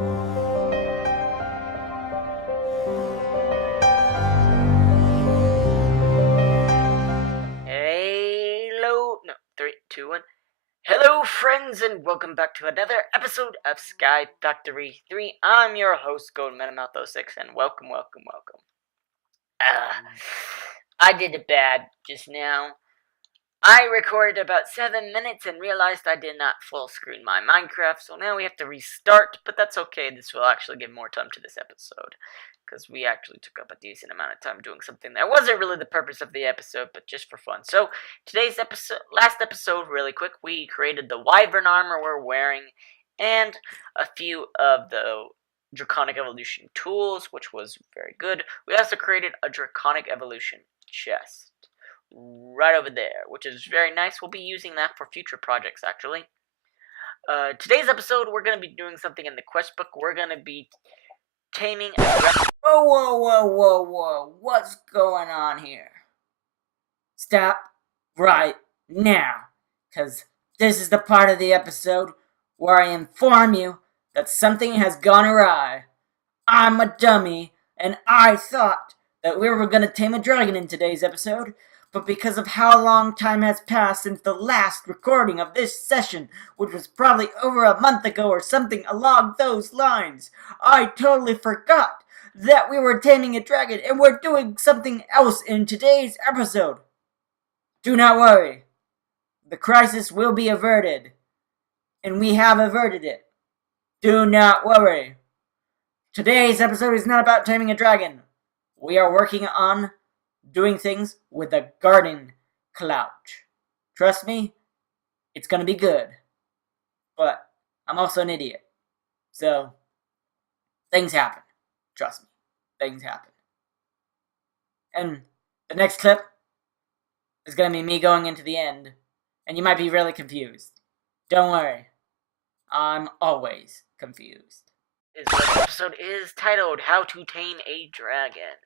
Hello friends, and welcome back to another episode of Sky Factory 3. I'm your host, GoldenMetamouth06, and welcome. I did it bad just now. I recorded about 7 minutes and realized I did not full screen my Minecraft, so now we have to restart, but that's okay. This will actually give more time to this episode, because we actually took up a decent amount of time doing something that wasn't really the purpose of the episode, but just for fun. So, today's episode, last episode, really quick, we created the wyvern armor we're wearing, and a few of the Draconic Evolution tools, which was very good. We also created a Draconic Evolution chest right over there, which is very nice. We'll be using that for future projects, actually. Today's episode, we're going to be doing something in the quest book. We're going to be taming a Whoa, what's going on here? Stop right now, because this is the part of the episode where I inform you that something has gone awry. I'm a dummy, and I thought that we were going to tame a dragon in today's episode, but because of how long time has passed since the last recording of this session, which was probably over a month ago or something along those lines, I totally forgot that we were taming a dragon and we're doing something else in today's episode. Do not worry. The crisis will be averted, and we have averted it. Do not worry. Today's episode is not about taming a dragon. We are working on doing things with a Garden Cloche. Trust me, it's gonna be good. But I'm also an idiot. So, things happen. Trust me, things happen. And the next clip is gonna be me going into the end, and you might be really confused. Don't worry, I'm always confused. This episode is titled How to Tame a Dragon,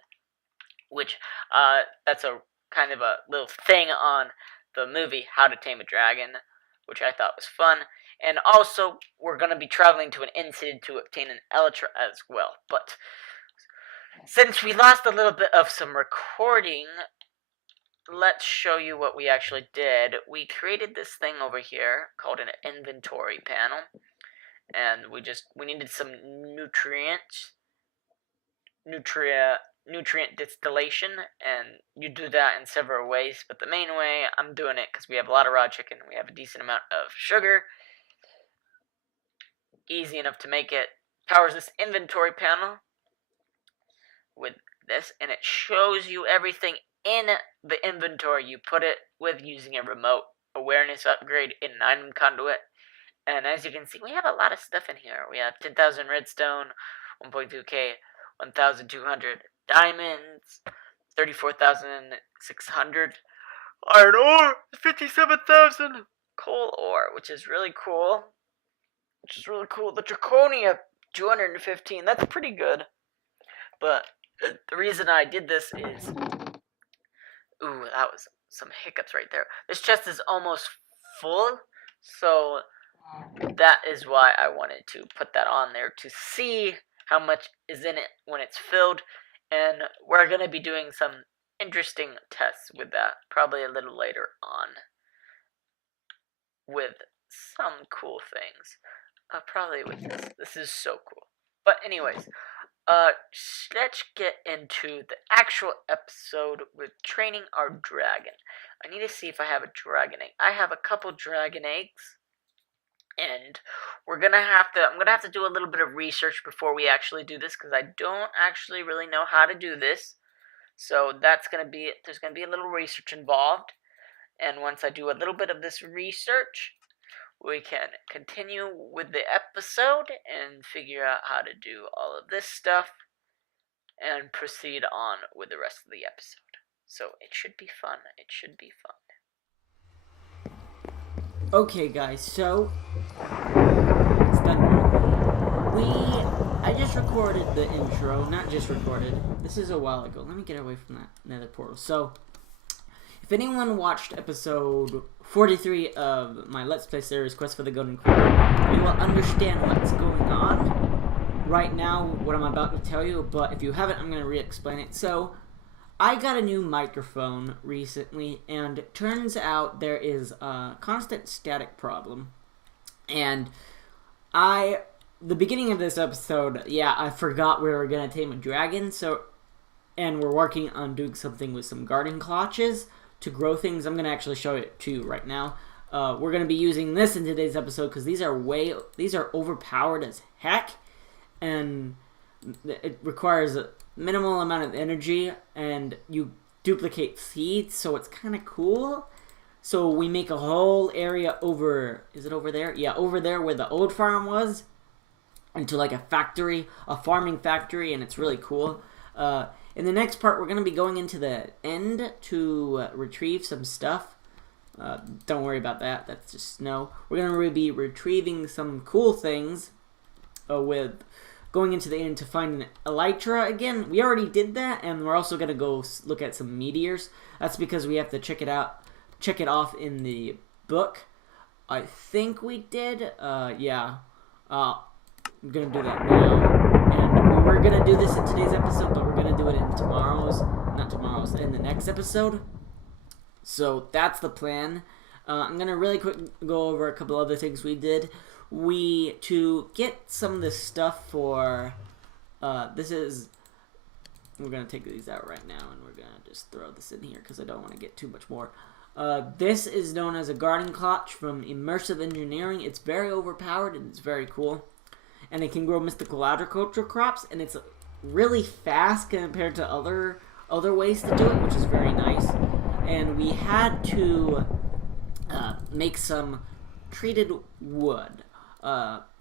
which, that's a kind of a little thing on the movie How to Tame a Dragon, which I thought was fun. And also, we're going to be traveling to an incident to obtain an elytra as well. But since we lost a little bit of some recording, let's show you what we actually did. We created this thing over here called an inventory panel, and we needed some nutrient distillation, and you do that in several ways, but the main way I'm doing it, because we have a lot of raw chicken, we have a decent amount of sugar, easy enough to make it, powers this inventory panel with this, and it shows you everything in the inventory you put it with using a remote awareness upgrade in an item conduit. And as you can see, we have a lot of stuff in here. We have 10,000 redstone, 1.2k, 1,200 diamonds, 34,600 iron ore, 57,000 coal ore, which is really cool. The Draconia, 215, that's pretty good. But the reason I did this is, ooh, that was some hiccups right there. This chest is almost full, so that is why I wanted to put that on there to see how much is in it when it's filled. And we're going to be doing some interesting tests with that, probably a little later on, with some cool things. Probably with this. This is so cool. But anyways, let's get into the actual episode with training our dragon. I need to see if I have a dragon egg. I have a couple dragon eggs, and I'm gonna have to do a little bit of research before we actually do this, because I don't actually really know how to do this. So there's gonna be a little research involved, and once I do a little bit of this research, we can continue with the episode and figure out how to do all of this stuff and proceed on with the rest of the episode. So it should be fun. Okay guys, so it's done. I just recorded the intro, not just recorded, this is a while ago. Let me get away from that nether portal. So, if anyone watched episode 43 of my Let's Play series, Quest for the Golden Cloches, you will understand what's going on. right now what I'm about to tell you, but if you haven't, I'm going to re-explain it. So, I got a new microphone recently, and it turns out there is a constant static problem. And the beginning of this episode, I forgot we were going to tame a dragon, and we're working on doing something with some garden cloches to grow things. I'm going to actually show it to you right now. We're going to be using this in today's episode because these are overpowered as heck, and it requires a minimal amount of energy, and you duplicate seeds, so it's kind of cool. So we make a whole area over, is it over there? Yeah, over there where the old farm was, into like a factory, a farming factory, and it's really cool. In the next part, we're going to be going into the end to retrieve some stuff. Don't worry about that, that's just snow. We're going to be retrieving some cool things with going into the end to find an elytra again. We already did that, and we're also going to go look at some meteors. That's because we have to check it off in the book. I think we did. Yeah. I'm going to do that now. And we were going to do this in today's episode, but we're going to do it in in the next episode. So that's the plan. I'm going to really quick go over a couple other things we did. To get some of this stuff for, we're going to take these out right now, and we're going to just throw this in here because I don't want to get too much more. This is known as a Garden Cloche from Immersive Engineering. It's very overpowered, and it's very cool. And it can grow mystical agriculture crops, and it's really fast compared to other ways to do it, which is very nice. And we had to make some treated wood.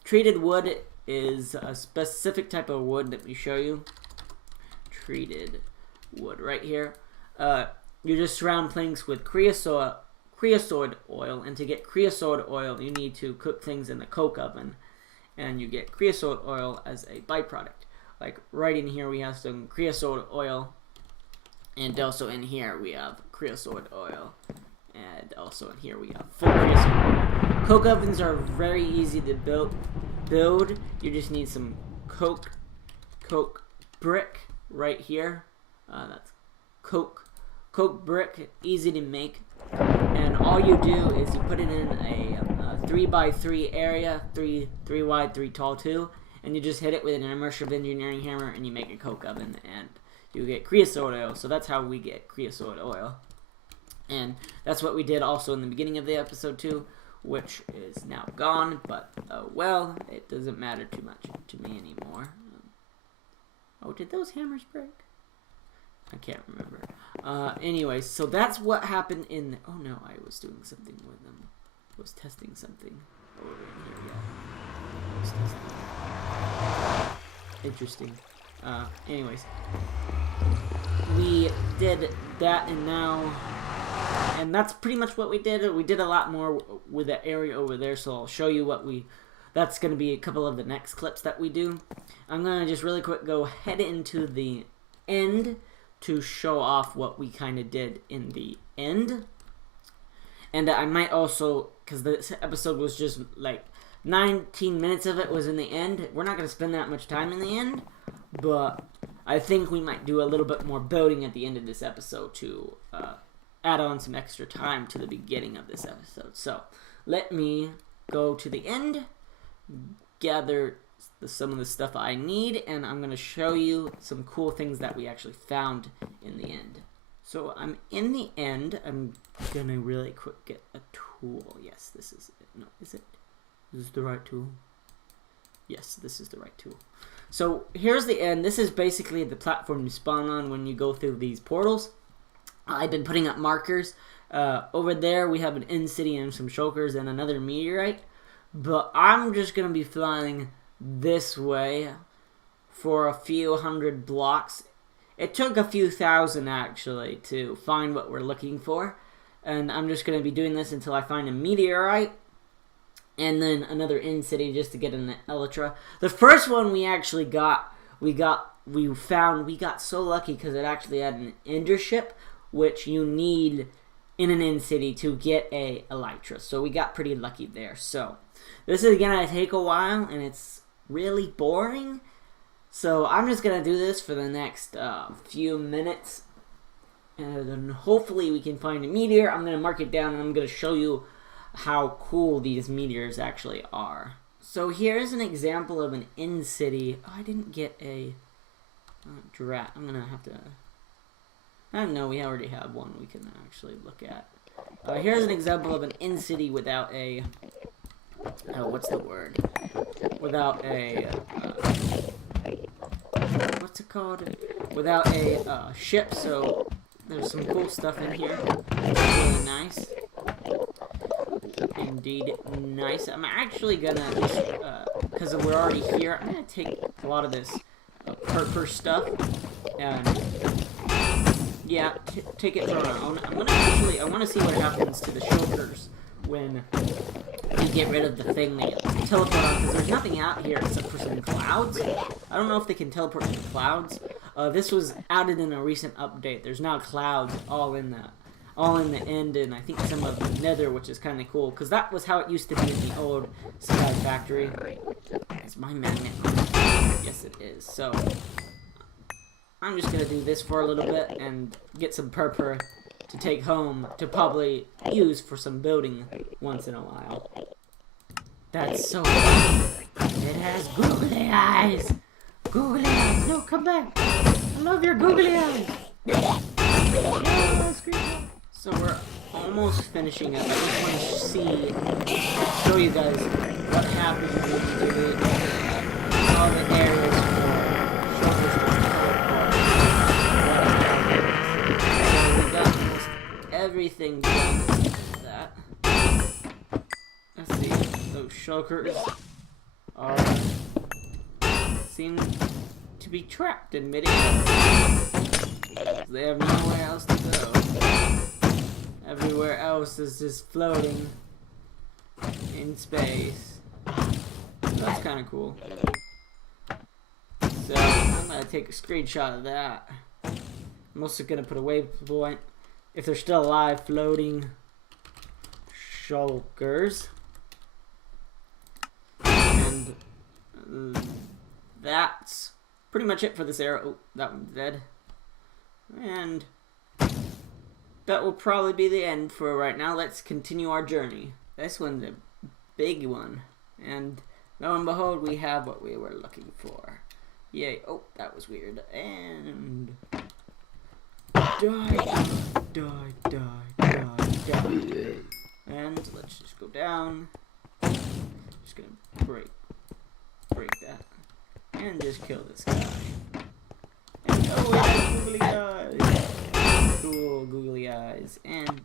Treated wood is a specific type of wood. Let me show you. Treated wood right here. You just surround planks with creosote oil, and to get creosote oil, you need to cook things in the coke oven, and you get creosote oil as a byproduct. Like right in here, we have some creosote oil, and also in here we have creosote oil, and also in here we have full creosote oil. Coke ovens are very easy to build. You just need some coke brick right here. That's coke brick, easy to make. And all you do is you put it in a 3x3 area, 3 wide, 3 tall too, and you just hit it with an immersive engineering hammer, and you make a coke oven, and you get creosote oil. So that's how we get creosote oil. And that's what we did also in the beginning of the episode too, which is now gone, but well, it doesn't matter too much to me anymore. Oh, did those hammers break? I can't remember. Anyways, so that's what happened in... Oh no, I was doing something with them. I was testing something over in here, yeah. I was testing. Interesting. Anyways. We did that, and now... And that's pretty much what we did. We did a lot more with that area over there, so I'll show you what we... That's going to be a couple of the next clips that we do. I'm going to just really quick go head into the end to show off what we kind of did in the end. And I might also, because this episode was just like 19 minutes of it was in the end. We're not going to spend that much time in the end, but I think we might do a little bit more building at the end of this episode to add on some extra time to the beginning of this episode. So let me go to the end, gather some of the stuff I need, and I'm going to show you some cool things that we actually found in the end. So I'm in the end. I'm going to really quick get a tool. Yes, this is it. No, is it? Is this the right tool? Yes, this is the right tool. So here's the end. This is basically the platform you spawn on when you go through these portals. I've been putting up markers. Over there we have an end city and some shulkers and another meteorite. But I'm just going to be flying this way for a few hundred blocks. It took a few thousand actually to find what we're looking for, and I'm just going to be doing this until I find a meteorite and then another end city just to get an elytra. The first one we actually got, we got so lucky because it actually had an ender ship, which you need in an end city to get a elytra. So we got pretty lucky there. So this is going to take a while, and it's really boring, So I'm just gonna do this for the next few minutes, and then hopefully we can find a meteor. I'm gonna mark it down, and I'm gonna show you how cool these meteors actually are. So here's an example of an in-city. Oh, I didn't get a drat. I'm gonna have to. I don't know. We already have one we can actually look at. Here's an example of an in-city without a. What's the word? Without a. What's it called? Without a ship. So there's some cool stuff in here. Really nice. Indeed, nice. I'm actually gonna just, because we're already here, I'm gonna take a lot of this purple stuff and yeah, take it for our own. I'm gonna actually, I want to see what happens to the shulkers when you get rid of the thing that you teleport on, because there's nothing out here except for some clouds. I don't know if they can teleport to the clouds. This was added in a recent update. There's now clouds all in the end, and I think some of the nether, which is kind of cool, because that was how it used to be in the old SKYFACTOry. Is my magnet on? Yes, it is. So I'm just gonna do this for a little bit and get some purple to take home to probably use for some building once in a while. That's so cool. It has googly eyes. Googly eyes. No, come back. I love your googly eyes. So we're almost finishing up. I just want to show you guys what happens when you do it. All the areas for we got almost everything done with that. Let's see. Those shulkers seem to be trapped in midair. They have nowhere else to go. Everywhere else is just floating in space. That's kind of cool. So I'm gonna take a screenshot of that. I'm also gonna put a waypoint if they're still alive, floating shulkers. And that's pretty much it for this arrow. Oh, that one's dead. And that will probably be the end for right now. Let's continue our journey. This one's a big one. And lo and behold, we have what we were looking for. Yay. Oh, that was weird. And die. And let's just go down. Just gonna break that. And just kill this guy. And oh, it has googly eyes. Cool googly eyes. And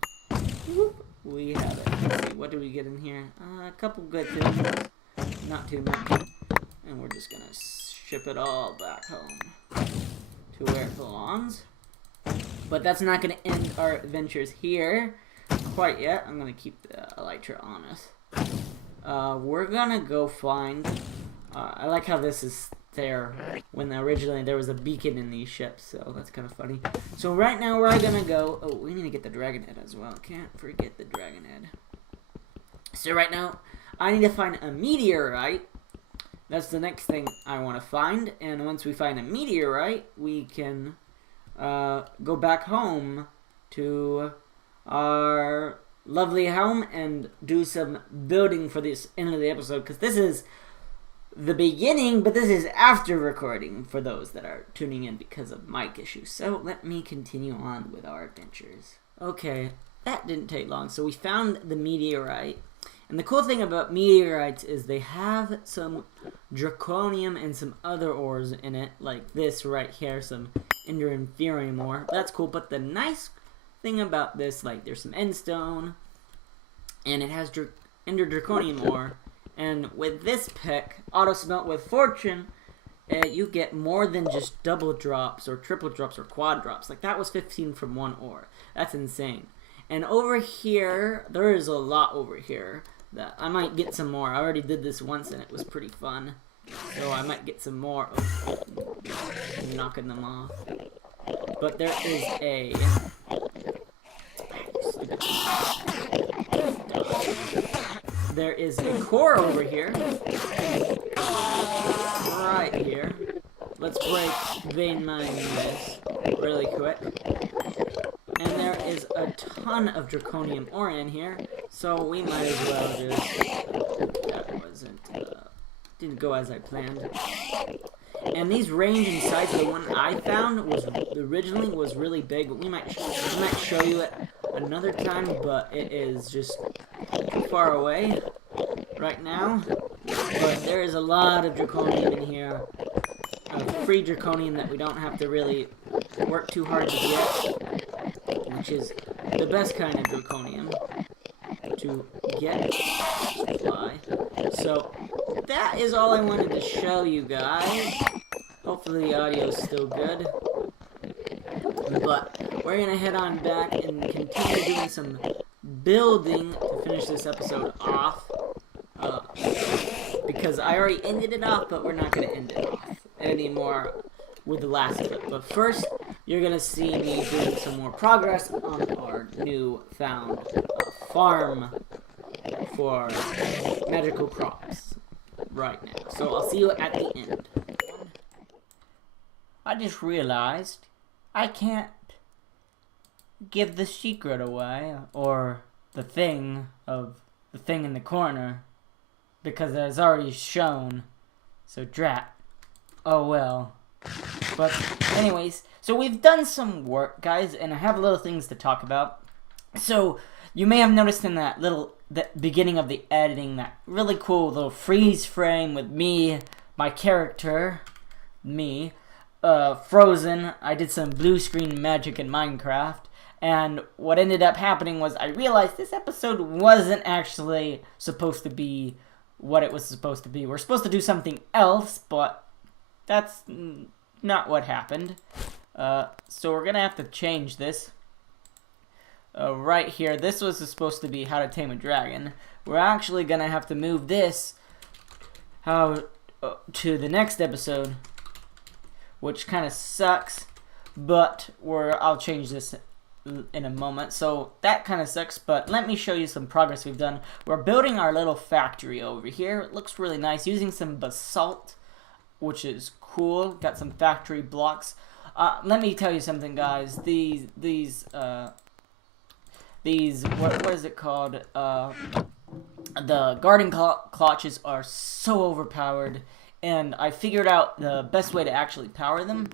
whoop, we have it. Let's see, what do we get in here? A couple good things. Not too much. And we're just gonna ship it all back home to where it belongs. But that's not gonna end our adventures here quite yet. I'm gonna keep the elytra on us. We're gonna go find. I like how this is there when originally there was a beacon in these ships, so that's kind of funny. So right now we're gonna go. Oh, we need to get the dragon head as well. Can't forget the dragon head. So right now I need to find a meteorite. That's the next thing I want to find, and once we find a meteorite, we can go back home to our lovely home and do some building for this end of the episode, because this is the beginning, but this is after recording for those that are tuning in because of mic issues. So let me continue on with our adventures. Okay, that didn't take long. So we found the meteorite. And the cool thing about meteorites is they have some draconium and some other ores in it, like this right here, some ender inferium ore. That's cool, but the nice thing about this, like there's some endstone, and it has ender draconium ore. And with this pick, auto smelt with fortune, you get more than just double drops or triple drops or quad drops. Like that was 15 from one ore. That's insane. And over here, there is a lot over here that I might get some more. I already did this once and it was pretty fun. So I might get some more. Oh, I'm knocking them off. But there is a... There is a core over here. Right here. let's break vein mine this really quick. And there is a ton of draconium ore in here, so we might as well just... that wasn't... didn't go as I planned. And these range in size, the one I found was originally was really big, but we might show you it another time, but it is just too far away right now. But there is a lot of draconium in here. Free draconium that we don't have to really work too hard to get, which is the best kind of draconium to get. So that is all I wanted to show you guys. Hopefully the audio is still good. But we're gonna head on back and continue doing some building to finish this episode off. Because I already ended it off, but we're not gonna end it off anymore with the last clip. But first, you're gonna see me doing some more progress on our new found farm for magical crops right now. So I'll see you at the end. I just realized I can't give the secret away, or the thing in the corner, because it was already shown. So drat. Oh well. But anyways, so we've done some work, guys, and I have little things to talk about. So you may have noticed in the beginning of the editing, that really cool little freeze frame with me, my character, me, frozen. I did some blue screen magic in Minecraft, and what ended up happening was I realized this episode wasn't actually supposed to be what it was supposed to be. We're supposed to do something else, but that's not what happened. So we're gonna have to change this. Right here, this was supposed to be how to tame a dragon. We're actually gonna have to move this to the next episode, which kind of sucks, but I'll change this in a moment. So that kind of sucks, but let me show you some progress we've done. We're building our little factory over here. It looks really nice, using some basalt, which is cool. Got some factory blocks. Let me tell you something, guys. These what is it called? The Garden Cloches are so overpowered, and I figured out the best way to actually power them.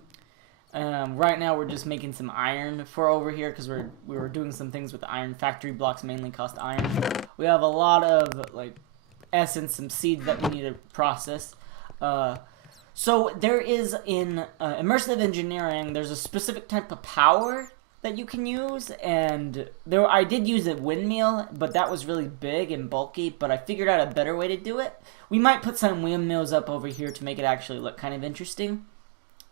Right now we're just making some iron for over here, because we were doing some things with iron. Factory blocks mainly cost iron. We have a lot of like essence, some seeds that we need to process. So there is in immersive engineering, there's a specific type of power that you can use, and I did use a windmill, but that was really big and bulky, but I figured out a better way to do it. We might put some windmills up over here to make it actually look kind of interesting.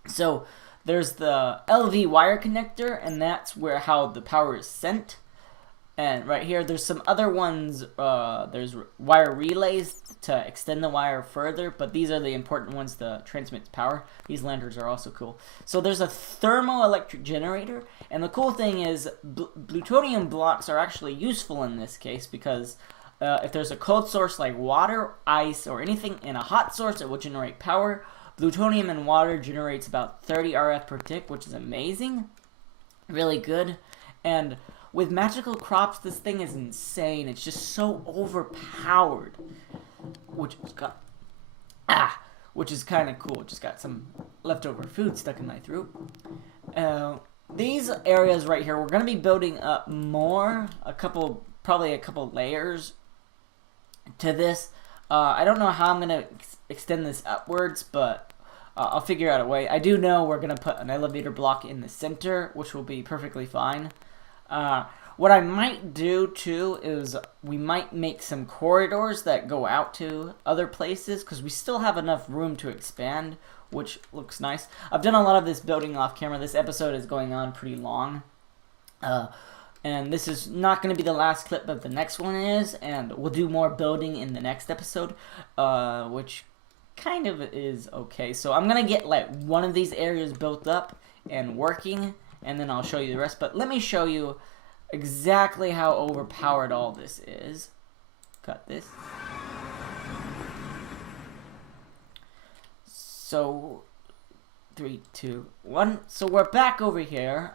So there's the LV wire connector, and that's how the power is sent. And right here, there's some other ones. There's wire relays to extend the wire further, but these are the important ones to transmit power. These lanterns are also cool. So there's a thermoelectric generator, and the cool thing is plutonium blocks are actually useful in this case, because if there's a cold source like water, ice, or anything in a hot source, it will generate power. Plutonium and water generates about 30 RF per tick, which is amazing. Really good. And with magical crops, this thing is insane. It's just so overpowered, which is kind of cool. Just got some leftover food stuck in my throat. These areas right here, we're gonna be building up more, probably a couple layers to this. I don't know how I'm gonna extend this upwards, but I'll figure out a way. I do know we're gonna put an elevator block in the center, which will be perfectly fine. What I might do too is we might make some corridors that go out to other places, because we still have enough room to expand, which looks nice. I've done a lot of this building off camera. This episode is going on pretty long. And this is not going to be the last clip, but the next one is, and we'll do more building in the next episode, which kind of is okay. So I'm going to get like one of these areas built up and working, and then I'll show you the rest. But let me show you exactly how overpowered all this is. Cut this. So 3, 2, 1. So we're back over here.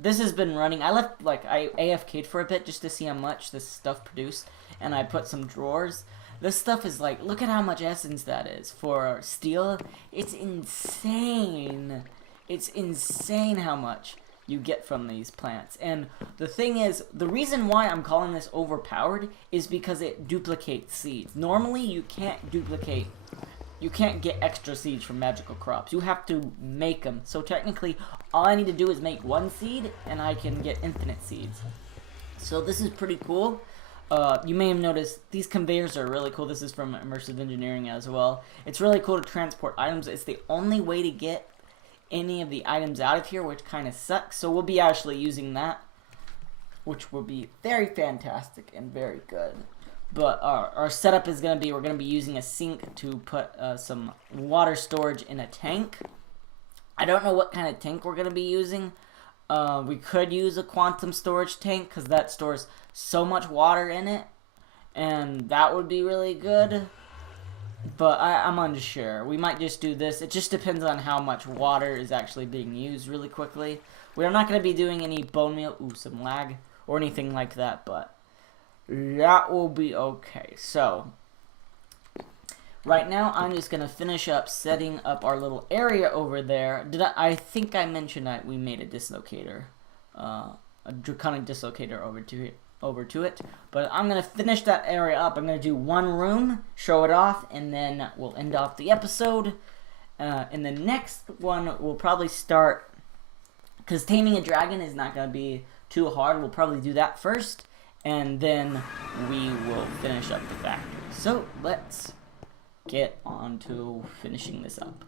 This has been running. I AFK'd for a bit just to see how much this stuff produced, and I put some drawers. This stuff is like, look at how much essence that is for steel. It's insane. It's insane how much you get from these plants. And the thing is, the reason why I'm calling this overpowered is because it duplicates seeds. Normally you can't get extra seeds from magical crops. You have to make them. So technically, all I need to do is make one seed, and I can get infinite seeds. So this is pretty cool. You may have noticed these conveyors are really cool. This is from Immersive Engineering as well. It's really cool to transport items. It's the only way to get any of the items out of here, which kind of sucks. So we'll be actually using that, which will be very fantastic and very good. But our setup is going to be, we're going to be using a sink to put some water storage in a tank. I don't know what kind of tank we're going to be using. We could use a quantum storage tank because that stores so much water in it, and that would be really good. But I'm unsure. We might just do this. It just depends on how much water is actually being used really quickly. We're not going to be doing any bone meal, some lag, or anything like that, but that will be okay. So, right now I'm just going to finish up setting up our little area over there. I think I mentioned that we made a dislocator, a draconic dislocator over to it, but I'm going to finish that area up. I'm going to do one room, show it off, and then we'll end off the episode. In the next one, we'll probably start, because taming a dragon is not going to be too hard. We'll probably do that first, and then we will finish up the factory. So let's get on to finishing this up.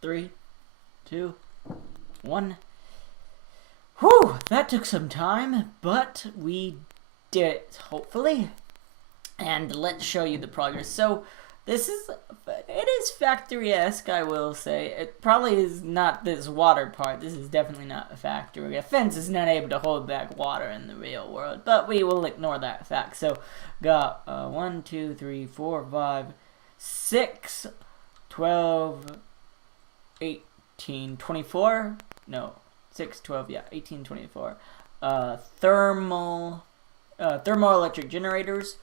Three, 2, 1. Whew, that took some time, but we did it, hopefully. And let's show you the progress. So, it is factory-esque, I will say. It probably is not this water part. This is definitely not a factory. A fence is not able to hold back water in the real world, but we will ignore that fact. So, got 1, 2, 3, 4, 5, 6, 12... 18, 24, no, 6, 12, yeah, 18, 24, thermoelectric generators.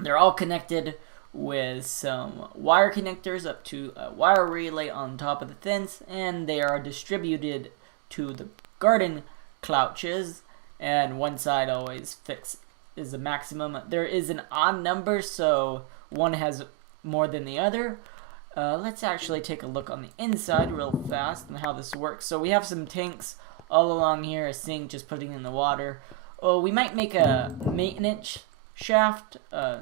They're all connected with some wire connectors up to a wire relay on top of the fence, and they are distributed to the garden cloches, and one side always is the maximum. There is an odd number, so one has more than the other. Let's actually take a look on the inside real fast and how this works. So we have some tanks all along here, a sink just putting in the water. Oh, we might make a maintenance shaft, a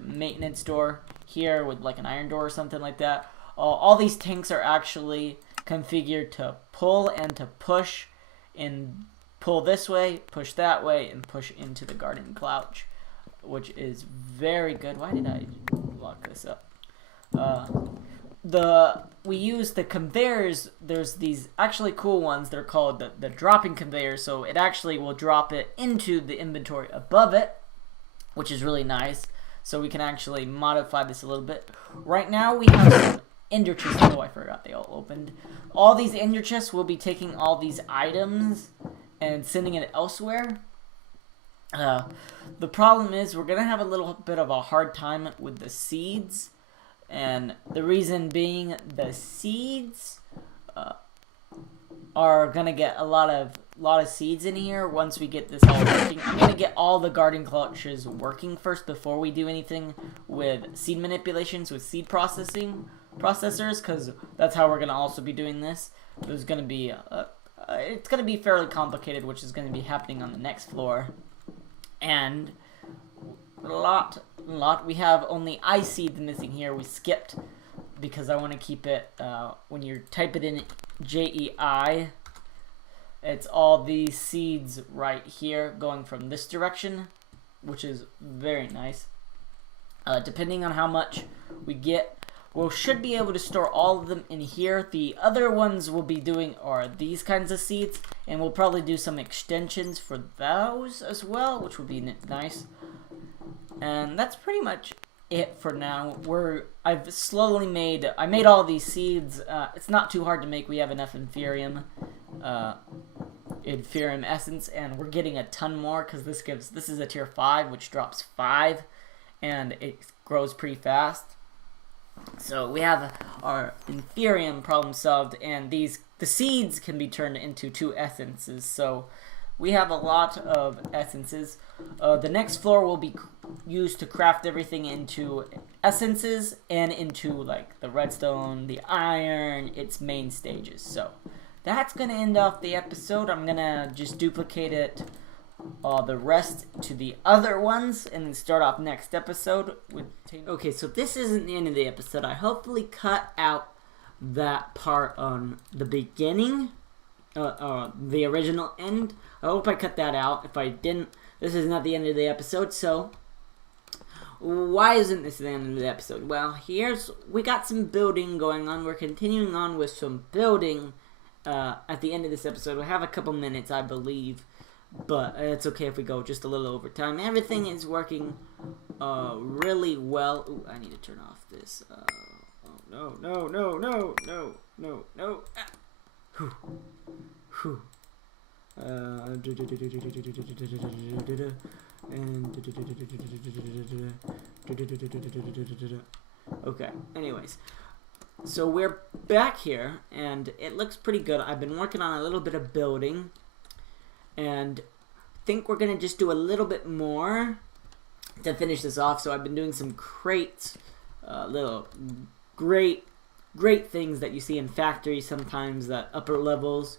maintenance door here with like an iron door or something like that. All these tanks are actually configured to pull and to push, and pull this way, push that way, and push into the garden cloche, which is very good. Why did I lock this up? We use the conveyors. There's these actually cool ones. They're called the dropping conveyors, so it actually will drop it into the inventory above it, which is really nice. So we can actually modify this a little bit. Right now we have some ender chests. Oh, I forgot they all opened. All these ender chests will be taking all these items and sending it elsewhere. The problem is we're gonna have a little bit of a hard time with the seeds. And the reason being, the seeds are gonna get a lot of seeds in here once we get this all working. I'm gonna get all the garden cloches working first before we do anything with seed manipulations, with seed processors, because that's how we're gonna also be doing this. There's gonna be it's gonna be fairly complicated, which is gonna be happening on the next floor, and we have only I seeds missing here. We skipped because I want to keep it when you type it in JEI, it's all these seeds right here going from this direction, which is very nice. Depending on how much we get, we should be able to store all of them in here. The other ones we'll be doing are these kinds of seeds, and we'll probably do some extensions for those as well, which would be nice. And that's pretty much it for now. I made all these seeds. It's not too hard to make. We have enough inferium essence, and we're getting a ton more because this is a tier 5, which drops 5, and it grows pretty fast. So we have our inferium problem solved, and the seeds can be turned into 2 essences. So we have a lot of essences. The next floor will be used to craft everything into essences and into like the redstone, the iron, its main stages. So that's gonna end off the episode. I'm gonna just duplicate it, the rest to the other ones, and then start off next episode with tame. Okay, so this isn't the end of the episode. I hopefully cut out that part on the beginning, the original end. I hope I cut that out. If I didn't, this is not the end of the episode. So why isn't this the end of the episode? Well, we got some building going on. We're continuing on with some building at the end of this episode. We have a couple minutes, I believe, but it's okay if we go just a little over time. Everything is working really well. Ooh, I need to turn off this. Oh, no. Ah. Whew. Whew. Okay, anyways. So we're back here, and it looks pretty good. I've been working on a little bit of building, and I think we're going to just do a little bit more to finish this off. So I've been doing some crates, little great things that you see in factories sometimes, that upper levels.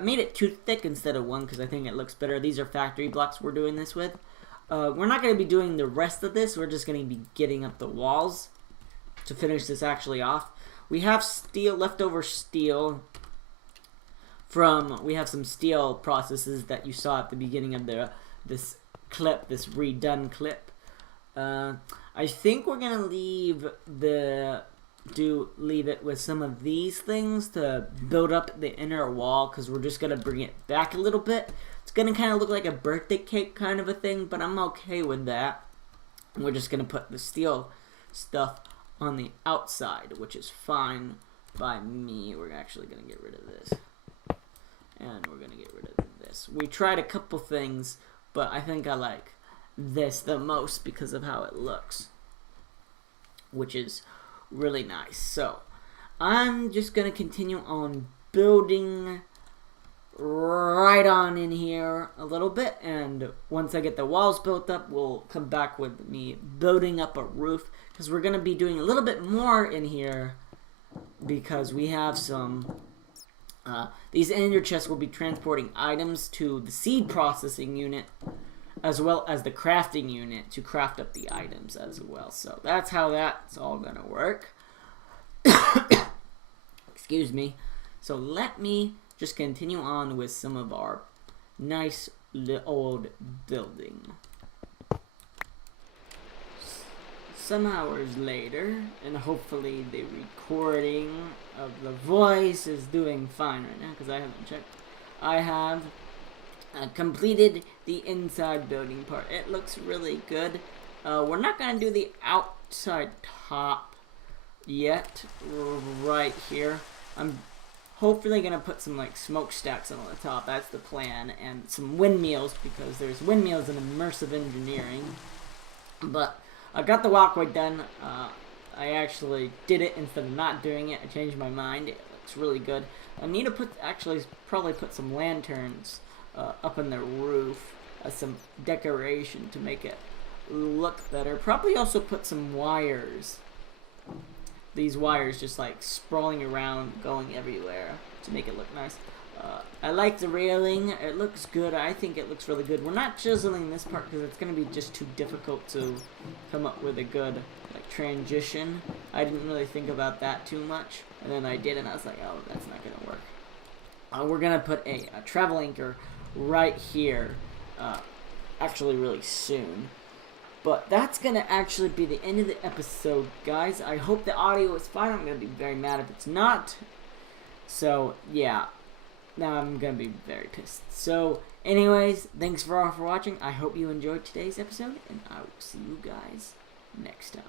Made it too thick instead of 1 because I think it looks better. These are factory blocks we're doing this with. We're not going to be doing the rest of this. We're just going to be getting up the walls to finish this actually off. We have leftover steel we have some steel processes that you saw at the beginning of this redone clip. I think we're gonna leave it with some of these things to build up the inner wall, because we're just gonna bring it back a little bit. It's gonna kind of look like a birthday cake kind of a thing, but I'm okay with that. We're just gonna put the steel stuff on the outside, which is fine by me. We're actually gonna get rid of this, and we're gonna get rid of this. We tried a couple things, but I think I like this the most because of how it looks, which is really nice. So I'm just gonna continue on building right on in here a little bit, and once I get the walls built up, we'll come back with me building up a roof, because we're gonna be doing a little bit more in here, because we have some these ender chests will be transporting items to the seed processing unit, as well as the crafting unit to craft up the items as well. So that's how that's all gonna work. Excuse me. So let me just continue on with some of our nice old building. Some hours later, and hopefully the recording of the voice is doing fine right now, because I haven't checked. I have completed the inside building part. It looks really good. We're not going to do the outside top yet, right here. I'm hopefully going to put some like smokestacks on the top. That's the plan. And some windmills, because there's windmills in immersive engineering. But I got the walkway done. I actually did it instead of not doing it. I changed my mind. It looks really good. I need to probably put some lanterns up on the roof as some decoration to make it look better. Probably also put some wires. These wires just like sprawling around, going everywhere to make it look nice. I like the railing. It looks good. I think it looks really good. We're not chiseling this part because it's going to be just too difficult to come up with a good like transition. I didn't really think about that too much, and then I did, and I was like, oh, that's not going to work. We're going to put a travel anchor right here, actually really soon. But that's going to actually be the end of the episode, guys. I hope the audio is fine. I'm going to be very mad if it's not. So, yeah. Now I'm going to be very pissed. So, anyways, thanks for all for watching. I hope you enjoyed today's episode, and I will see you guys next time.